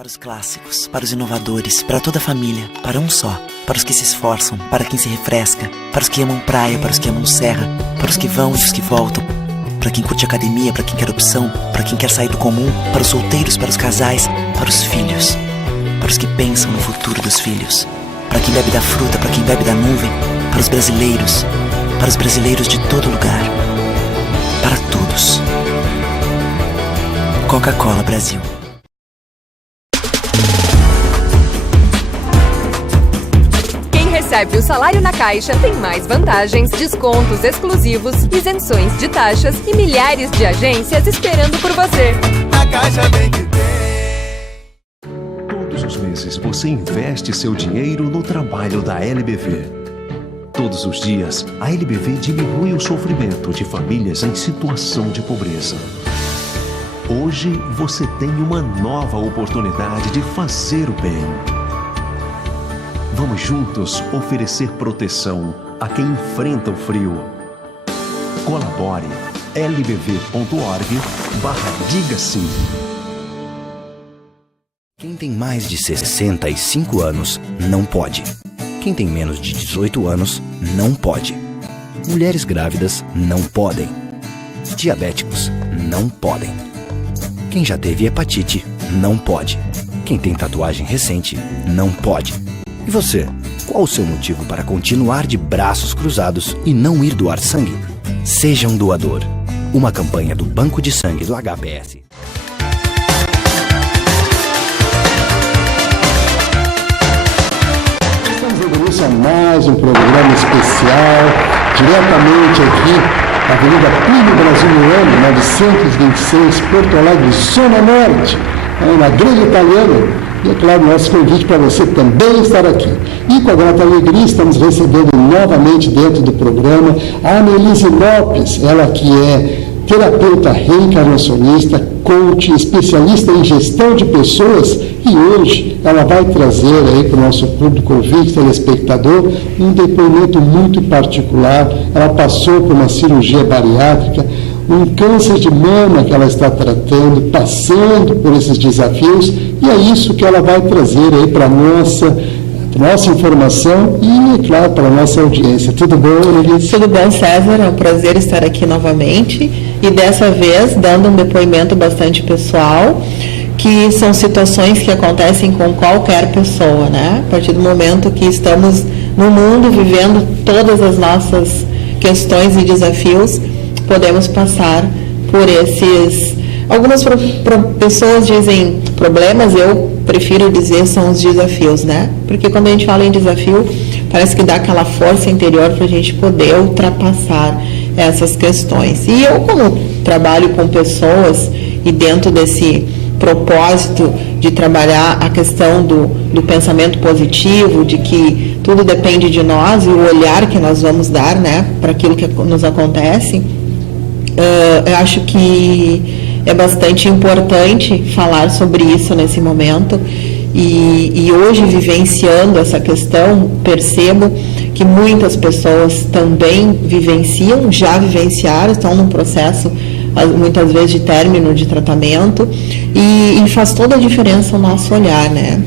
Para os clássicos, para os inovadores, para toda a família, para um só. Para os que se esforçam, para quem se refresca, para os que amam praia, para os que amam serra, para os que vão e os que voltam, para quem curte academia, para quem quer opção, para quem quer sair do comum, para os solteiros, para os casais, para os filhos, para os que pensam no futuro dos filhos, para quem bebe da fruta, para quem bebe da nuvem, para os brasileiros de todo lugar, para todos. Coca-Cola Brasil. Recebe o salário na Caixa tem mais vantagens, descontos exclusivos, isenções de taxas e milhares de agências esperando por você. A Caixa vem que tem. Todos os meses você investe seu dinheiro no trabalho da LBV. Todos os dias, a LBV diminui o sofrimento de famílias em situação de pobreza. Hoje você tem uma nova oportunidade de fazer o bem. Vamos juntos oferecer proteção a quem enfrenta o frio. Colabore lbv.org/diga sim. Quem tem mais de 65 anos não pode. Quem tem menos de 18 anos não pode. Mulheres grávidas não podem. Diabéticos não podem. Quem já teve hepatite não pode. Quem tem tatuagem recente não pode. E você, qual o seu motivo para continuar de braços cruzados e não ir doar sangue? Seja um doador. Uma campanha do Banco de Sangue do HPS. Estamos dando início a mais um programa especial, diretamente aqui, Avenida Plínio Brasiliano, 926, Porto Alegre, Zona Norte, na Grande Italiana. E é claro, nosso convite para você também estar aqui. E com a grata alegria estamos recebendo novamente dentro do programa a Annelise Lopes, ela que é terapeuta reencarnacionista, coach, especialista em gestão de pessoas, e hoje ela vai trazer aí para o nosso público ouvinte, telespectador, um depoimento muito particular. Ela passou por uma cirurgia bariátrica, um câncer de mama que ela está tratando, passando por esses desafios, e é isso que ela vai trazer aí para a nossa informação e, é claro, para a nossa audiência. Tudo bom, Annelise? Tudo bom, César. É um prazer estar aqui novamente e dessa vez dando um depoimento bastante pessoal, que são situações que acontecem com qualquer pessoa, né? A partir do momento que estamos no mundo vivendo todas as nossas questões e desafios, podemos passar por esses... Algumas pessoas dizem problemas, eu prefiro dizer são os desafios, né? Porque quando a gente fala em desafio, parece que dá aquela força interior para a gente poder ultrapassar essas questões. E eu, como trabalho com pessoas e dentro desse propósito de trabalhar a questão do pensamento positivo, de que tudo depende de nós e o olhar que nós vamos dar, né, para aquilo que nos acontece, eu acho que é bastante importante falar sobre isso nesse momento e hoje, vivenciando essa questão, percebo que muitas pessoas também vivenciam, já vivenciaram, estão num processo muitas vezes de término de tratamento e faz toda a diferença o nosso olhar, né?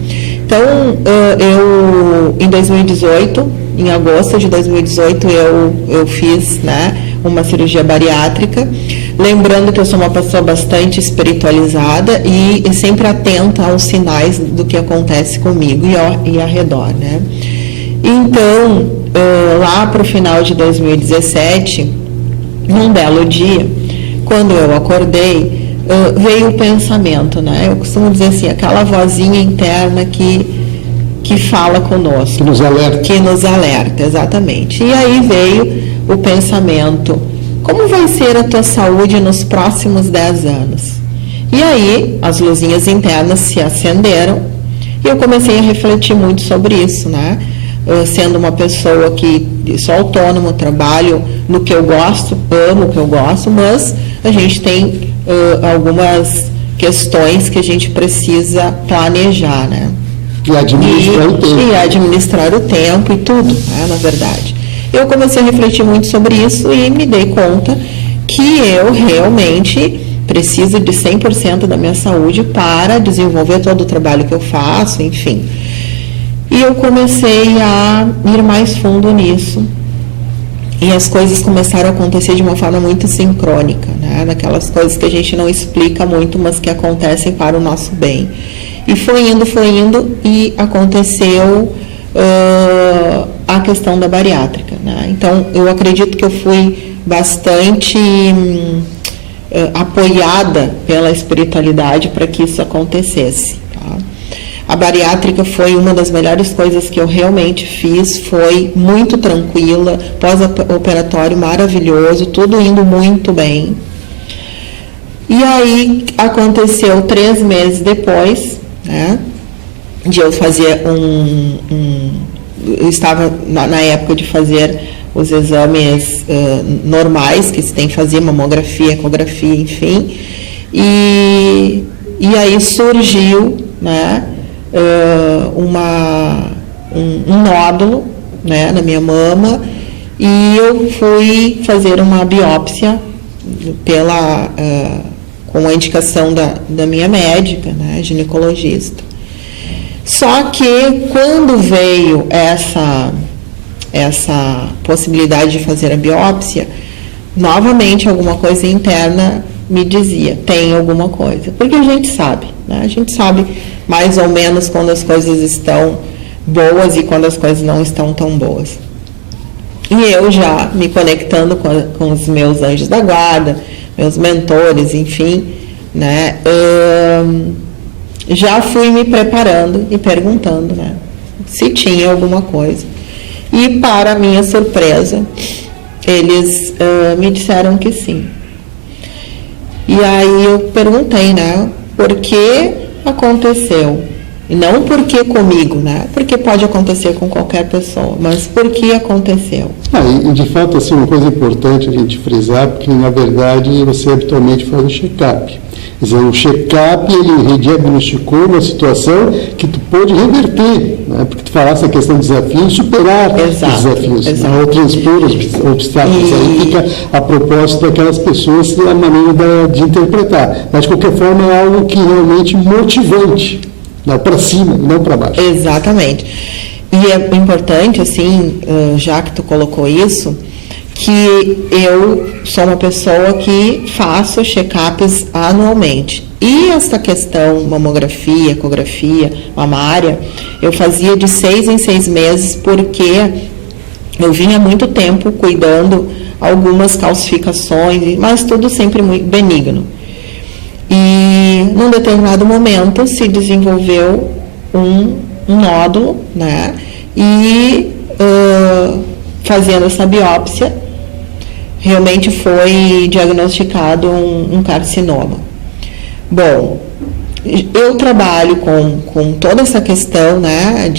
Então, eu em 2018, em agosto de 2018, eu fiz, né, uma cirurgia bariátrica, lembrando que eu sou uma pessoa bastante espiritualizada e sempre atenta aos sinais do que acontece comigo e ao redor, né? Então, lá para o final de 2017, num belo dia, quando eu acordei, veio o pensamento, né? Eu costumo dizer assim, aquela vozinha interna que fala conosco. Que nos alerta. Que nos alerta, exatamente. E aí veio o pensamento, como vai ser a tua saúde nos próximos 10 anos? E aí, as luzinhas internas se acenderam e eu comecei a refletir muito sobre isso, né? Eu, sendo uma pessoa que sou autônoma, trabalho no que eu gosto, amo o que eu gosto, mas a gente tem algumas questões que a gente precisa planejar, né? E administrar o tempo. E administrar o tempo e tudo, né, na verdade. Eu comecei a refletir muito sobre isso e me dei conta que eu realmente preciso de 100% da minha saúde para desenvolver todo o trabalho que eu faço, enfim. E eu comecei a ir mais fundo nisso. E as coisas começaram a acontecer de uma forma muito sincrônica, né? Daquelas coisas que a gente não explica muito, mas que acontecem para o nosso bem. E foi indo, e aconteceu a questão da bariátrica, né? Então, eu acredito que eu fui bastante apoiada pela espiritualidade para que isso acontecesse. Tá? A bariátrica foi uma das melhores coisas que eu realmente fiz, foi muito tranquila, pós-operatório maravilhoso, tudo indo muito bem. E aí aconteceu 3 meses depois, né, de eu fazer eu estava na época de fazer os exames normais que se tem que fazer, mamografia, ecografia, enfim, e aí surgiu, né, um nódulo, né, na minha mama, e eu fui fazer uma biópsia com a indicação da minha médica, né, ginecologista. Só que quando veio essa possibilidade de fazer a biópsia, novamente alguma coisa interna me dizia, tem alguma coisa. Porque a gente sabe, né? A gente sabe mais ou menos quando as coisas estão boas e quando as coisas não estão tão boas. E eu já me conectando com os meus anjos da guarda, meus mentores, enfim, né? Já fui me preparando e perguntando, né, se tinha alguma coisa. E, para minha surpresa, eles me disseram que sim. E aí eu perguntei, né, por que aconteceu? E não por que comigo, né, porque pode acontecer com qualquer pessoa, mas por que aconteceu? E de fato, assim, uma coisa importante a gente frisar, porque, na verdade, você habitualmente faz um check-up. Quer dizer, o check-up, ele diagnosticou uma situação que tu pôde reverter, né? Porque tu falasse a questão do desafio, superar os desafios, né? Ou transpor os obstáculos. Aí fica a proposta daquelas pessoas a maneira de interpretar. Mas, de qualquer forma, é algo que realmente motivante, né? Para cima, não para baixo. Exatamente. E é importante, assim, já que tu colocou isso, que eu sou uma pessoa que faço check-ups anualmente. E essa questão, mamografia, ecografia, mamária, eu fazia de 6 em 6 meses, porque eu vinha há muito tempo cuidando algumas calcificações, mas tudo sempre muito benigno. E num determinado momento se desenvolveu um nódulo, né? E fazendo essa biópsia, realmente foi diagnosticado um carcinoma. Bom, eu trabalho com toda essa questão, né,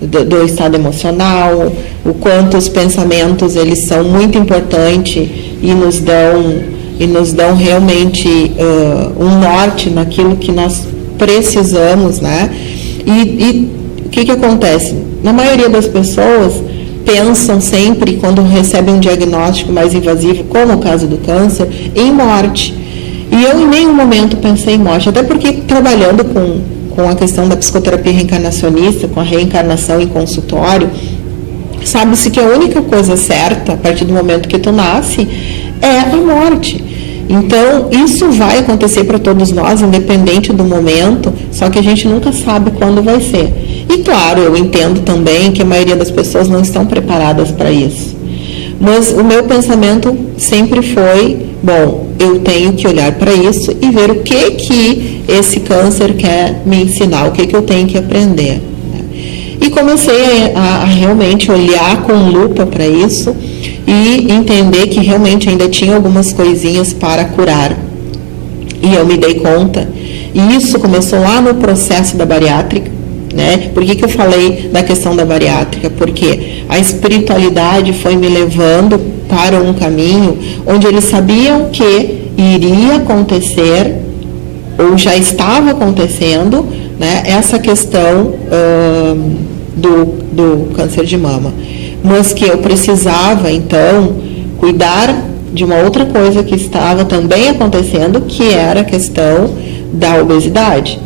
do estado emocional, o quanto os pensamentos eles são muito importantes e nos dão realmente um norte naquilo que nós precisamos, né? E o que acontece? Na maioria das pessoas pensam sempre, quando recebem um diagnóstico mais invasivo, como o caso do câncer, em morte. E eu em nenhum momento pensei em morte, até porque trabalhando com a questão da psicoterapia reencarnacionista, com a reencarnação em consultório, sabe-se que a única coisa certa, a partir do momento que tu nasce, é a morte. Então, isso vai acontecer para todos nós, independente do momento, só que a gente nunca sabe quando vai ser. E, claro, eu entendo também que a maioria das pessoas não estão preparadas para isso. Mas o meu pensamento sempre foi, bom, eu tenho que olhar para isso e ver o que esse câncer quer me ensinar, o que eu tenho que aprender. E comecei a realmente olhar com lupa para isso e entender que realmente ainda tinha algumas coisinhas para curar. E eu me dei conta. E isso começou lá no processo da bariátrica, né? Por que eu falei da questão da bariátrica? Porque a espiritualidade foi me levando para um caminho onde eles sabiam que iria acontecer, ou já estava acontecendo, né, essa questão do câncer de mama. Mas que eu precisava, então, cuidar de uma outra coisa que estava também acontecendo, que era a questão da obesidade.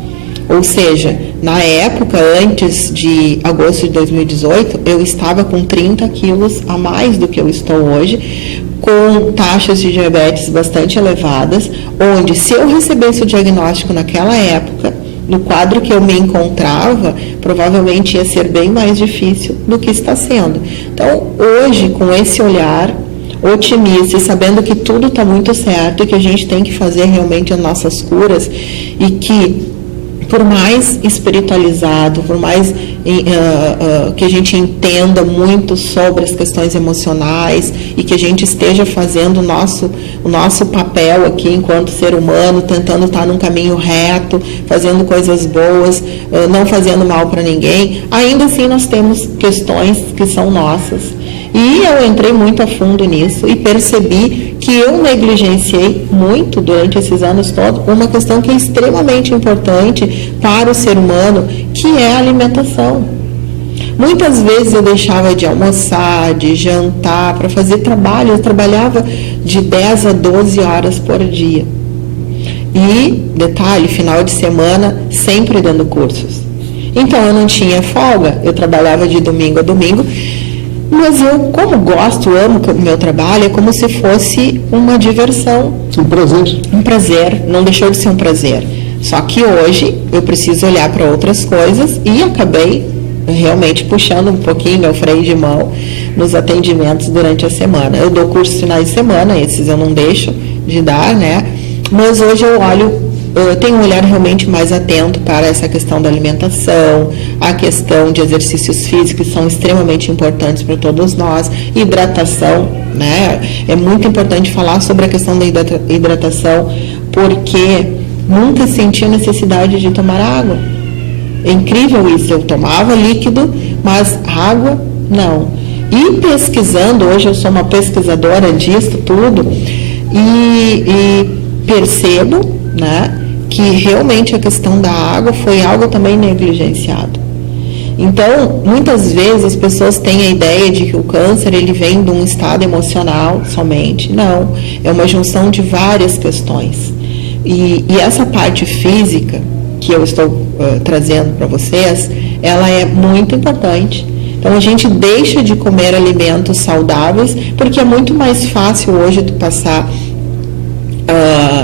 Ou seja, na época, antes de agosto de 2018, eu estava com 30 quilos a mais do que eu estou hoje, com taxas de diabetes bastante elevadas, onde se eu recebesse o diagnóstico naquela época, no quadro que eu me encontrava, provavelmente ia ser bem mais difícil do que está sendo. Então, hoje, com esse olhar otimista e sabendo que tudo está muito certo e que a gente tem que fazer realmente as nossas curas e que, por mais espiritualizado, por mais que a gente entenda muito sobre as questões emocionais e que a gente esteja fazendo o nosso papel aqui enquanto ser humano, tentando estar num caminho reto, fazendo coisas boas, não fazendo mal para ninguém, ainda assim nós temos questões que são nossas. E eu entrei muito a fundo nisso e percebi que eu negligenciei muito durante esses anos todos uma questão que é extremamente importante para o ser humano, que é a alimentação. Muitas vezes eu deixava de almoçar, de jantar, para fazer trabalho. Eu trabalhava de 10 a 12 horas por dia. E, detalhe, final de semana, sempre dando cursos. Então, eu não tinha folga, eu trabalhava de domingo a domingo. Mas eu, como gosto, amo o meu trabalho, é como se fosse uma diversão. Um prazer. Um prazer, não deixou de ser um prazer. Só que hoje eu preciso olhar para outras coisas e acabei realmente puxando um pouquinho meu freio de mão nos atendimentos durante a semana. Eu dou cursos finais de semana, esses eu não deixo de dar, né? Mas hoje eu tenho um olhar realmente mais atento para essa questão da alimentação, a questão de exercícios físicos, que são extremamente importantes para todos nós, hidratação, né? É muito importante falar sobre a questão da hidratação, porque nunca senti a necessidade de tomar água. É incrível isso, eu tomava líquido, mas água, não. E pesquisando, hoje eu sou uma pesquisadora disso tudo, e percebo, né, que realmente a questão da água foi algo também negligenciado. Então, muitas vezes as pessoas têm a ideia de que o câncer ele vem de um estado emocional somente. Não, é uma junção de várias questões. E essa parte física que eu estou trazendo para vocês, ela é muito importante. Então, a gente deixa de comer alimentos saudáveis, porque é muito mais fácil hoje tu passar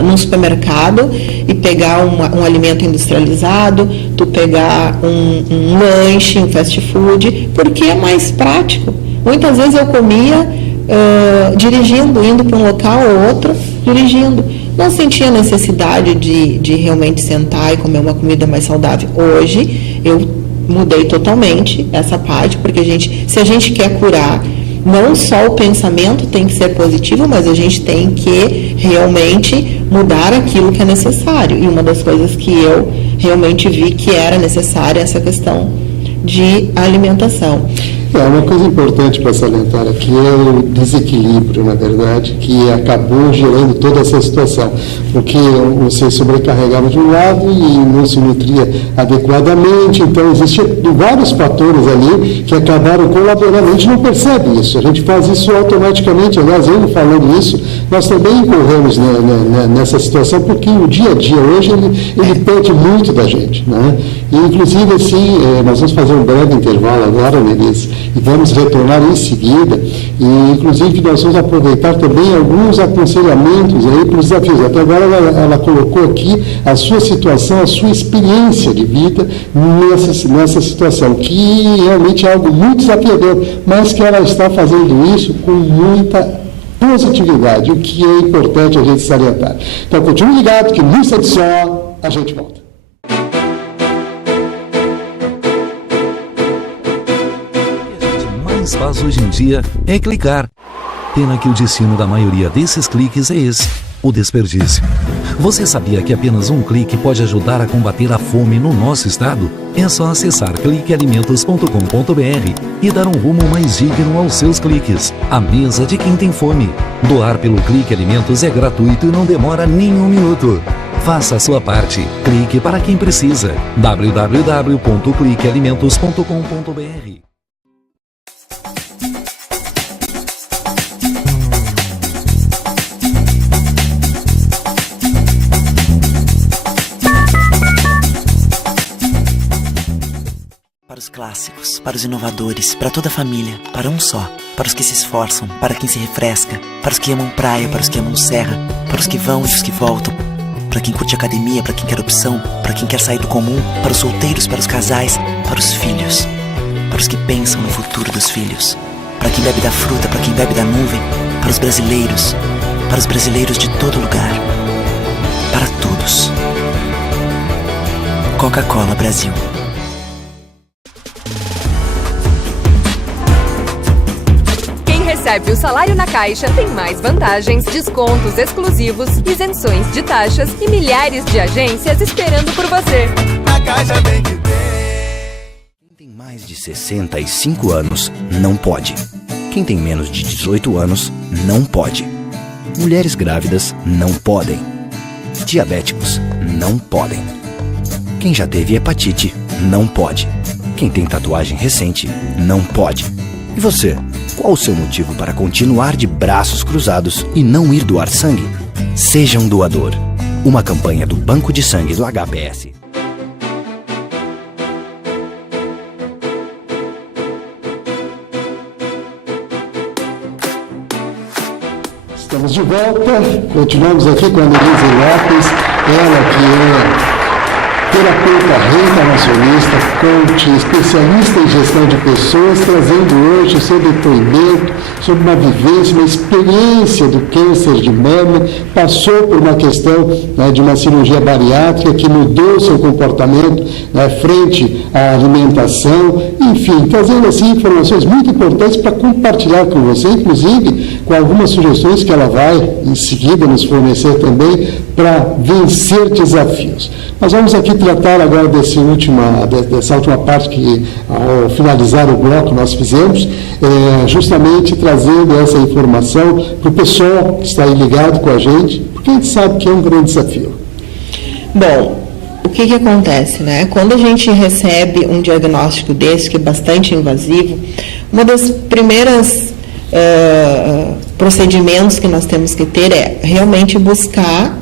num supermercado e pegar um alimento industrializado, tu pegar um lanche, um fast food, porque é mais prático. Muitas vezes eu comia dirigindo, indo para um local ou outro, dirigindo. Não sentia necessidade de realmente sentar e comer uma comida mais saudável. Hoje, eu mudei totalmente essa parte, porque se a gente quer curar, não só o pensamento tem que ser positivo, mas a gente tem que realmente mudar aquilo que é necessário. E uma das coisas que eu realmente vi que era necessária é essa questão de alimentação. Uma coisa importante para salientar aqui é o desequilíbrio, na verdade, que acabou gerando toda essa situação, porque você sobrecarregava de um lado e não se nutria adequadamente, então existiam vários fatores ali que acabaram colaborando. A gente não percebe isso, a gente faz isso automaticamente. Aliás, eu falando isso, nós também incorremos nessa situação, porque o dia a dia hoje ele pede muito da gente, né? E, inclusive, assim, nós vamos fazer um breve intervalo agora, Melissa, e vamos retornar em seguida, e inclusive nós vamos aproveitar também alguns aconselhamentos aí para os desafios. Até agora ela colocou aqui a sua situação, a sua experiência de vida nessa situação, que realmente é algo muito desafiador, mas que ela está fazendo isso com muita positividade, o que é importante a gente salientar. Então continue ligado que no Instante Só a gente volta. Faz hoje em dia é clicar. Pena que o destino da maioria desses cliques é esse, o desperdício. Você sabia que apenas um clique pode ajudar a combater a fome no nosso estado? É só acessar cliquealimentos.com.br e dar um rumo mais digno aos seus cliques. A mesa de quem tem fome. Doar pelo Clique Alimentos é gratuito e não demora nem um minuto. Faça a sua parte. Clique para quem precisa. www.cliquealimentos.com.br. Para os clássicos, para os inovadores, para toda a família, para um só. Para os que se esforçam, para quem se refresca, para os que amam praia, para os que amam serra, para os que vão e os que voltam, para quem curte academia, para quem quer opção, para quem quer sair do comum, para os solteiros, para os casais, para os filhos, para os que pensam no futuro dos filhos, para quem bebe da fruta, para quem bebe da nuvem, para os brasileiros de todo lugar, para todos. Coca-Cola Brasil. Recebe o salário na Caixa, tem mais vantagens, descontos exclusivos, isenções de taxas e milhares de agências esperando por você. Na Caixa tem que ter. Quem tem mais de 65 anos não pode. Quem tem menos de 18 anos não pode. Mulheres grávidas não podem. Diabéticos não podem. Quem já teve hepatite não pode. Quem tem tatuagem recente não pode. E você? Qual o seu motivo para continuar de braços cruzados e não ir doar sangue? Seja um doador. Uma campanha do Banco de Sangue do HPS. Estamos de volta, continuamos aqui com a Annelise Lopes, ela que é terapeuta reencarnacionista, coach, especialista em gestão de pessoas, trazendo hoje o seu depoimento sobre uma vivência, uma experiência do câncer de mama, passou por uma questão de uma cirurgia bariátrica que mudou seu comportamento frente à alimentação, enfim, trazendo assim informações muito importantes para compartilhar com você, inclusive com algumas sugestões que ela vai em seguida nos fornecer também para vencer desafios. Nós vamos aqui tratar agora dessa última parte que, ao finalizar o bloco, nós fizemos, justamente trazendo essa informação para o pessoal que está aí ligado com a gente, porque a gente sabe que é um grande desafio. Bom, o que acontece, né? Quando a gente recebe um diagnóstico desse, que é bastante invasivo, uma das primeiras procedimentos que nós temos que ter é realmente buscar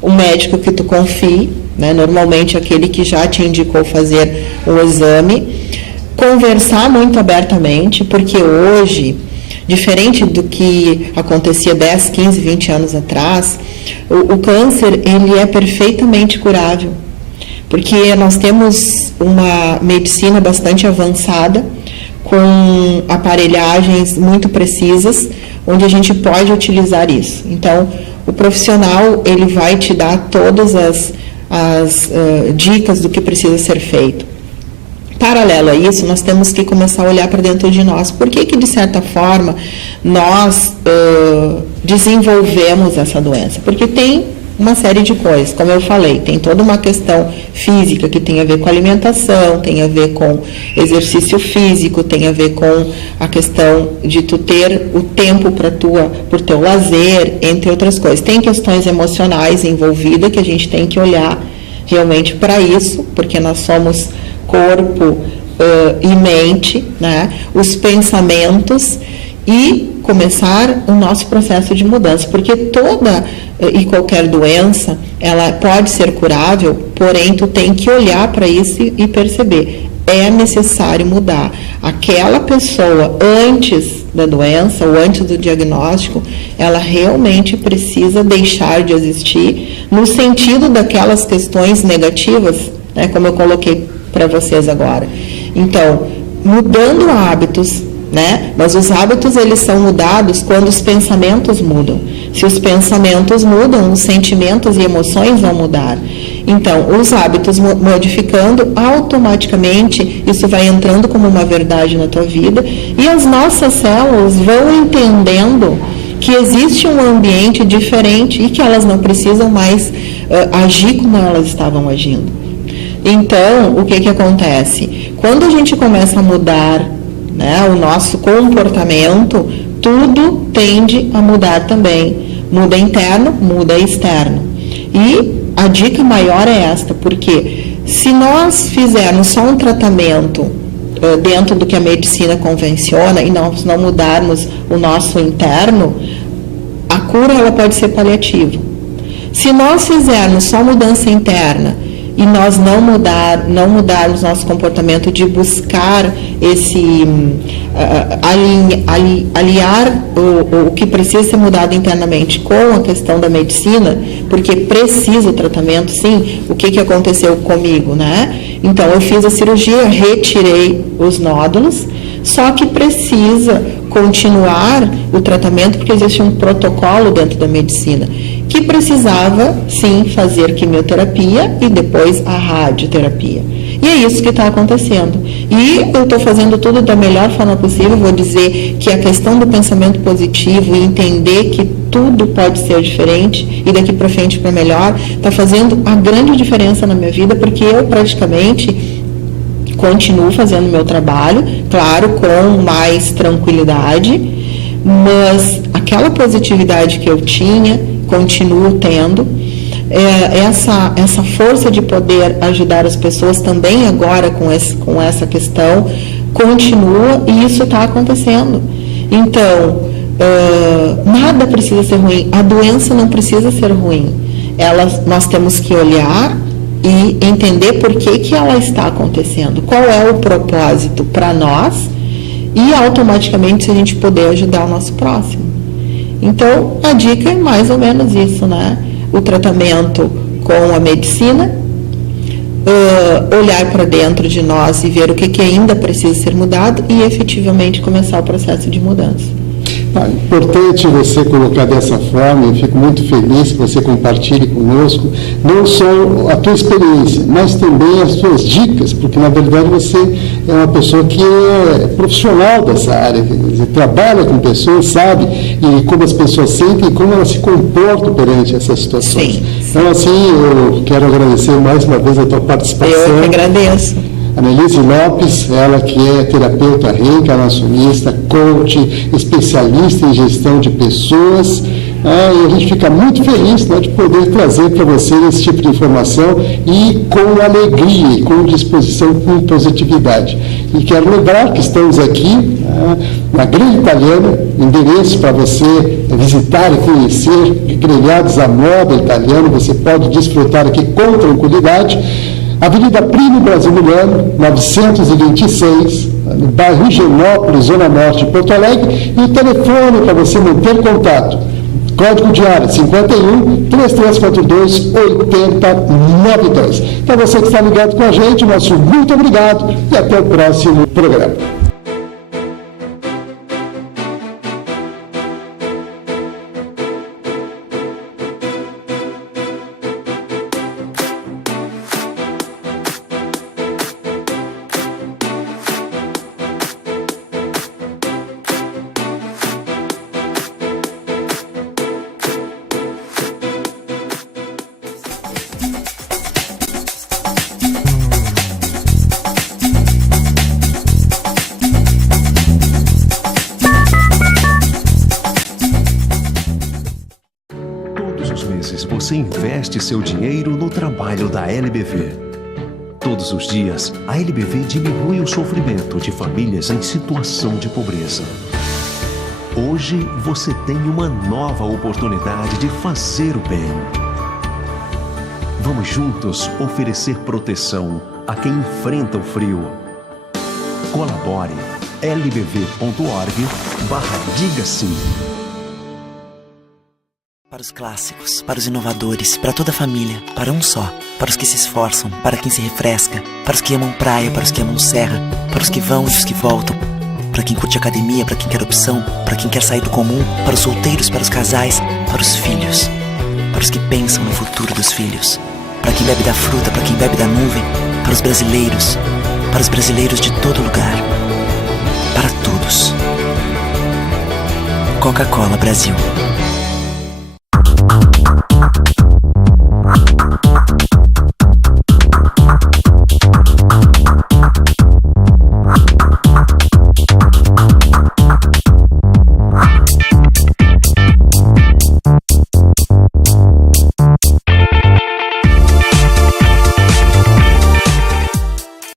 um médico que tu confie, né? Normalmente aquele que já te indicou fazer o exame, conversar muito abertamente, porque hoje, diferente do que acontecia 10, 15, 20 anos atrás, o câncer ele é perfeitamente curável, porque nós temos uma medicina bastante avançada, com aparelhagens muito precisas, onde a gente pode utilizar isso. Então, o profissional ele vai te dar todas as dicas do que precisa ser feito. Paralelo a isso, nós temos que começar a olhar para dentro de nós. Por que de certa forma, nós desenvolvemos essa doença? Porque tem uma série de coisas, como eu falei, tem toda uma questão física que tem a ver com alimentação, tem a ver com exercício físico, tem a ver com a questão de tu ter o tempo por teu lazer, entre outras coisas. Tem questões emocionais envolvidas que a gente tem que olhar realmente para isso, porque nós somos corpo e mente, né? Os pensamentos e começar o nosso processo de mudança, porque toda e qualquer doença, ela pode ser curável, porém tu tem que olhar para isso e perceber, é necessário mudar. Aquela pessoa antes da doença ou antes do diagnóstico, ela realmente precisa deixar de existir no sentido daquelas questões negativas, né, como eu coloquei para vocês agora. Então, mudando hábitos, né? Mas os hábitos eles são mudados quando os pensamentos mudam. Se os pensamentos mudam, os sentimentos e emoções vão mudar. Então, os hábitos modificando, automaticamente isso vai entrando como uma verdade na tua vida e as nossas células vão entendendo que existe um ambiente diferente e que elas não precisam mais agir como elas estavam agindo. Então, o que acontece? Quando a gente começa a mudar, né, o nosso comportamento, tudo tende a mudar também. Muda interno, muda externo. E a dica maior é esta, porque se nós fizermos só um tratamento dentro do que a medicina convenciona e nós não mudarmos o nosso interno, a cura ela pode ser paliativa. Se nós fizermos só mudança interna e nós não mudarmos nosso comportamento de buscar esse aliar o que precisa ser mudado internamente com a questão da medicina, porque precisa o tratamento, sim. O que aconteceu comigo, né? Então, eu fiz a cirurgia, retirei os nódulos, só que precisa continuar o tratamento, porque existe um protocolo dentro da medicina, que precisava, sim, fazer quimioterapia e depois a radioterapia. E é isso que está acontecendo. E eu estou fazendo tudo da melhor forma possível. Vou dizer que a questão do pensamento positivo e entender que tudo pode ser diferente e daqui para frente para melhor, está fazendo a grande diferença na minha vida, porque eu praticamente continuo fazendo o meu trabalho, claro, com mais tranquilidade, mas aquela positividade que eu tinha, continuo tendo, essa força de poder ajudar as pessoas também agora com essa questão, continua, e isso está acontecendo. Então, nada precisa ser ruim, a doença não precisa ser ruim, nós temos que olhar e entender por que ela está acontecendo, qual é o propósito para nós, e automaticamente se a gente puder ajudar o nosso próximo. Então, a dica é mais ou menos isso, né? O tratamento com a medicina, olhar para dentro de nós e ver o que ainda precisa ser mudado e efetivamente começar o processo de mudança. É importante você colocar dessa forma, eu fico muito feliz que você compartilhe conosco não só a tua experiência, mas também as suas dicas, porque na verdade você é uma pessoa que é profissional dessa área, você trabalha com pessoas, sabe e como as pessoas sentem e como elas se comportam perante essas situações. Sim. Então assim, eu quero agradecer mais uma vez a tua participação. Eu que agradeço. Annelise Lopes, ela que é terapeuta reencarnacionista, coach, especialista em gestão de pessoas, e a gente fica muito feliz, né, de poder trazer para você esse tipo de informação e com alegria, e com disposição, com positividade. E quero lembrar que estamos aqui na Grande Italiana, endereço para você visitar e conhecer, grelhados à moda italiana, você pode desfrutar aqui com tranquilidade. Avenida Primo Brasiliano, 926, no bairro Higienópolis, Zona Norte de Porto Alegre, e o telefone para você manter contato. Código de área 51-3342-8092. Para você que está ligado com a gente, nosso muito obrigado e até o próximo programa. Você investe seu dinheiro no trabalho da LBV. Todos os dias, a LBV diminui o sofrimento de famílias em situação de pobreza. Hoje, você tem uma nova oportunidade de fazer o bem. Vamos juntos oferecer proteção a quem enfrenta o frio. Colabore. lbv.org/diga sim. Para os clássicos, para os inovadores, para toda a família, para um só, para os que se esforçam, para quem se refresca, para os que amam praia, para os que amam serra, para os que vão e os que voltam, para quem curte academia, para quem quer opção, para quem quer sair do comum, para os solteiros, para os casais, para os filhos, para os que pensam no futuro dos filhos, para quem bebe da fruta, para quem bebe da nuvem, para os brasileiros de todo lugar, para todos. Coca-Cola Brasil.